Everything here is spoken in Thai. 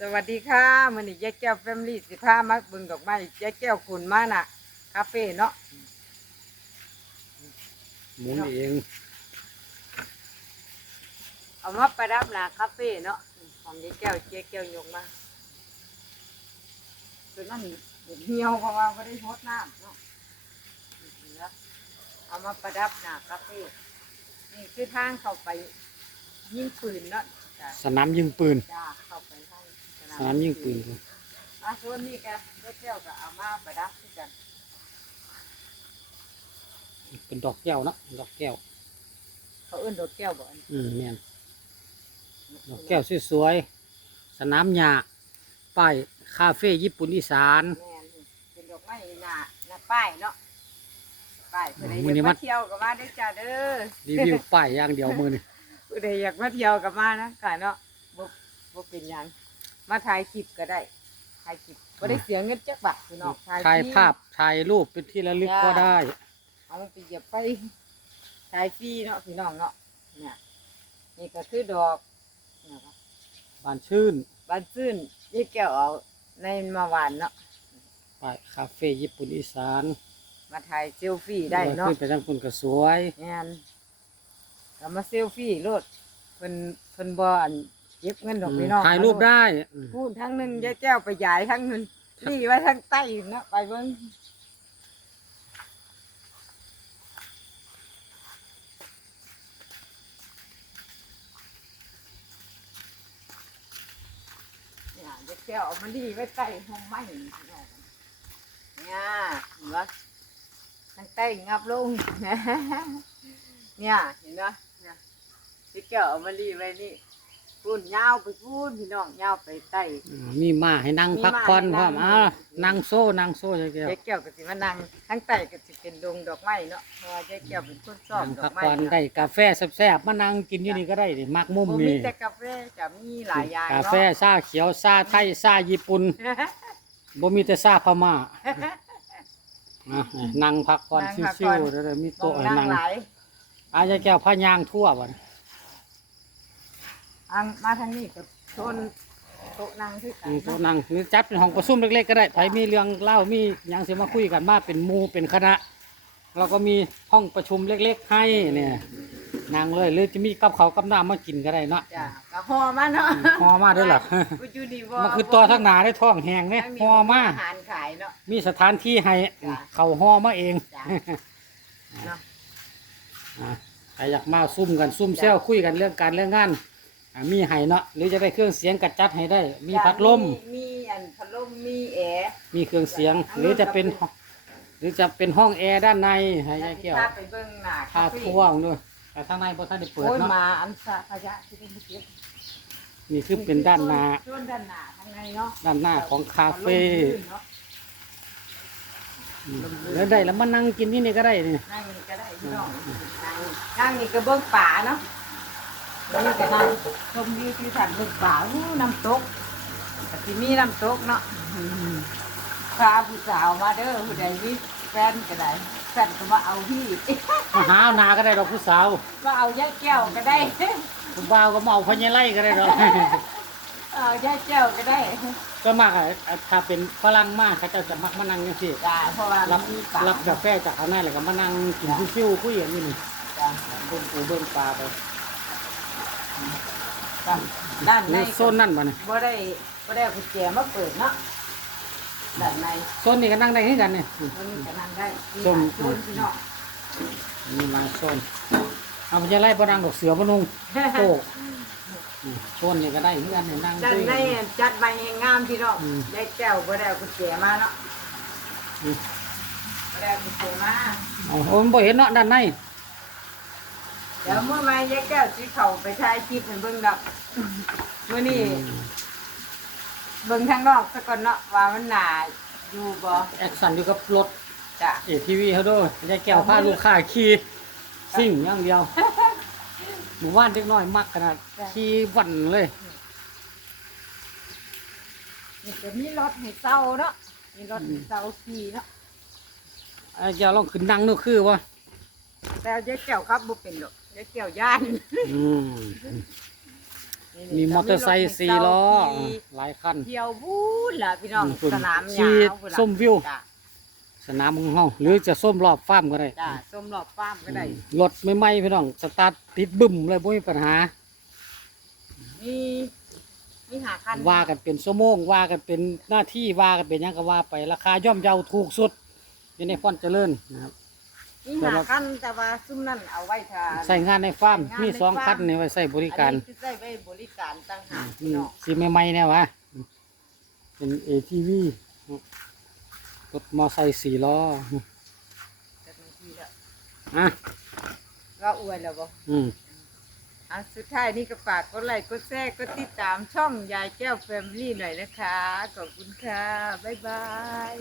สวัสดีค่ะมันนี่ยายแก้วแฟมลี่สิพามาเบิ่งดอกไม้ยายแก้วขุนมาน่ะ คาเฟ่เนาะหมุนเองเอามาประดับหน้าคาเฟ่เนาะของยายแก้วยายแก้วยกมาตัวนั้นเหี่ยวเพราะว่าไม่ได้รดน้ำเนาะนี่นะเอามาประดับหน้าคาเฟ่นี่คือทางเข้าไปยิงปืนเนาะจ้ะสนามยิงปืนจ้าเข้าไปทาง สนามยิงปืนอะส่วนนี้แกยายแก้วก็เอามาประดับคือกัน เป็นดอกแก้วเนาะดอกแก้ว เขาเอื้นโดดแก้วบ่อนอืมแม่นดอกแก้วสวยๆสนามหญ้าป้ายคาเฟ่ญี่ปุ่นอีสาน แม่นเป็นดอกไม้หน้าหน้าป้ายเนาะป้ายเพื่อใดมื้อนี้อยากมัมานเที่ยวกับมาได้อจ้าเด้อรีวิวป้ายอย่างเดียวมือนี่เพื่อใดอยากมาเที่ยวกับมานะกะเนาะบ่บ่เป็นหยัง มาถ่ายคลิปก็ได้ถ่ายคลิปบ่ได้เสียเงินจักบาทพี่น้องถ่ายฟรีภาพถ่ายรูปเป็นที่ระลึกก็ได้เอาไปเหยียบไปถ่ายฟรีเนาะพี่น้องเนาะเนี่ยนี่ก็คือดอกนะครับบานชื่นบานซื่นยี่แก้วเอาในมาหวานเนาะป้ายคาเฟ่ญี่ปุ่นอีสานมาถ่ายเซลฟี่ได้เนาะขึ้นไปทางคุณก็สวยแม่นก็มาเซลฟี่รถเพิ่นเพิ่นบ่อัน เก็บเงินดอกอืมพี่น้องถ่ายรูปได้อืมพูดทั้งหนึงยายแก้วไปยายทั้งหนึงนี่ไว้ทั้งใต้เนาะไปเบิ่งเนี่ยยายแก้วเอามาดีไว้ใต้ห้องไม้นี่พี่น้องเนี่ยเห็นบ่ทั้งใต้งับลงเนี่ยเห็นไหมเนี่ยพี่แก้วเอามาลีไว้นี่ พูนยาวไปพูนพี่น้องยาวไปใต้อืมมีมาให้นั่งมีพักม้าผ่อนให้พร้นั่องมอ้าวนั่งโซ่นั่งโซ่ใช่แก้วเจ๊แก้วก็สิมานั่งทั้งใต้ก็สิเป็นดงดอกไม้เนาะเพราะว่าเจ๊แก้วเป็นคนชอบนั่งดอพักกไม้ผ่อนเนาะได้กาแฟแซ่บๆมานั่งกินอยู่นี่ก็ได้ดิมักมุมบ่มีนี่แต่กาแฟจะมีหลายอย่างกาเนาะ แฟซาเขียวซาไทยซาญี่ปุ่นบ่มีแต่ซาพม่าอะนั่งพักผ่อนนั่งพักชิผ่วอนๆเดี๋ยวๆมีมอโต๊ะงให้นั่งนั่งหลายอาจจะแก้วพะยางทั่วบ่น อังมาทางนี้ก็โซนโต๊ะนั่งคือกัอืนมโต๊ะเนาะนั่งหรือจัดเป็นห้องประชุมเล็กๆก็ได้ไผมีเรื่องเล่ามีหยังสิมาคุยกันมาเป็นหมู่เป็นคณะ เราก็มีห้องประชุมเล็กๆให้เนี่ยนั่งเลยหรือจะมีกับเขาวกับน้ำมากินก็ได้เนาะจ้ะก็ห่อมาเนาะห่อมาด้วยเหรอ บ่อยู่ดีบ่มันคือต่อทั้งหนาได้ท้องแหงเนี่ยทางนี้ห่อมาอาหารขายเนาะ มีสถานที่ให้จ้ะ เขาห่อมาเองจ้ะเนาะ อะใครอยากมาซุ่มกันซุ่มจ้ะเซลคุยกันเรื่องการเรื่องงาน อะมีให้เนาะหรือจะได้เครื่องเสียงกัดจัดให้ได้ มีพัดลม มีอันพัดลมมีแอร์มีเครื่องเสียง หรือจะเป็นห้องหรือจะเป็นห้องแอร์ด้านในให้ยายแก้วพาไปเบิ่งหน้าพาท่วงด้วยแต่ข้างในบ่ท่านได้เปิดโอ้ยเนาะมาอันสาขยะที่เป็นเก็บนี่คือเป็นด้านหน้าส่วนด้านหน้าข้างในเนาะด้านหน้าของคาเฟ่พัดลมลื่นเนาะอืมแล้วได้แล้วมานั่งกินที่นี่ก็ได้นี่นั่งนี่ก็ได้พี่น้องนั่งนั่งนี่ก็เบิ่งป่าเนาะ นี่ก็นั่งชมวิวที่สันเบิ่งป่าอู้น้ำตกแต่ที่มีน้ำตกเนาะพาผู้สาวมาเด้อผู้ใดมีแฟนก็ได้แฟนก็มาเอาพี่มาหาเอานาก็ได้ดอกผู้สาวมาเอายายแก้วก็ได้ผู้บ่าวก็มาเอาพญาไล่ก็ได้ดอกเอายายแก้วก็ได้ก็มากอะอะถ้าเป็นฝรั่งมากเขาเจะจะมักมานั่งจังซี่จ้าเพราะว่ารับมีป่ารับกาแฟจากข้างในแล้วก็มานั่งกินชิวๆคุยกันอยู่นี่จ้าเบิ่งปูเบิ่งปลาไปจ้า ด้านในนี่โซนนั่นบ่เนี่ยบ่ได้บ่ได้เอากุญแจมาเปิดเนาะด้านในโซนนี้ก็นั่งได้คือกันเนี่ย มันมีกระนังได้มีส้ม หลายโซนพี่น้องมีหลายโซนเอาพญาไล่บ่นั่งดอกเสือบ่นุ่งโตกอืมโซนนี้ก็ได้คือกันเนี่ยนั่งด้านคุยในกันจัดใบให้งามพี่น้องอืม ได้แก้วบ่ได้เอากุญแจมาเนาะอืมบ่ได้เอากุญแจมาเอาโอ้มันบ่เห็นเนาะด้านใน เดี๋ยวเมื่อมายายแก้วสิเข้าไปถ่ายคลิปให้เบิ่งดอกมื้อนี้เบิ่งทางนอกซะก่อนเนาะว่ามันน่าอยู่บ่แอคชั่นอยู่กับรถจ้ะ เอทีวีเขาด้วยยายแก้วพาลูกค้าขี่ซิ่งอย่างเดียวหมู่บ้านเด็กน้อยมักขนาดขี่วันเลยนี่ก็มีรถให้เซาเนาะมีรถให้เซาขี่เนาะไอ้แก้วลองขึ้นนั่งดูคือว่า แต่ยายแก้วครับบ่เป็นดอกยายแก้วย่านอืมนี่มีมอเตอร์ไซค์สี่ล้อขี่หลายคันเที่ยวบูนล่ะพี่น้องอืมคุณสนามขี่ยาวพุ่นล่ะส้มวิวจ้ะสนามของเฮาหรือจะส้มรอบฟาร์มก็ได้จ้ะส้มรอบฟาร์มก็ได้รถไม่ไหม้พี่น้องสตาร์ทติดบึ้มเลยบ่มีปัญหามีมีหาคันว่ากันเป็นชั่วโมงว่ากันเป็นหน้าที่ว่ากันเป็นหยังก็ว่าไปราคาย่อมเยาถูกสุดอยู่ในฟอนต์เจริญนะครับ มีหาคันแต่ว่าซุ้มนั่นเอาไว้ทาน ใส่งานในฟาร์มมีสองคันนี่ไว้ใส่บริการอันนี้คือใช้ไว้บริการต่างหากอืพี่มน้องสีใหม่ๆเนี่ยวะเป็น ATV รถมอไซค์สี่ล้อจักนาทีแล้วอะก็อวยแล้วบ่อืมอะสุดท้ายนี่ก็ฝากกดไลค์กดแชร์กดติดตามช่องยายแก้วแฟมิลี่หน่อยนะคะขอบคุณค่ะบ๊ายบาย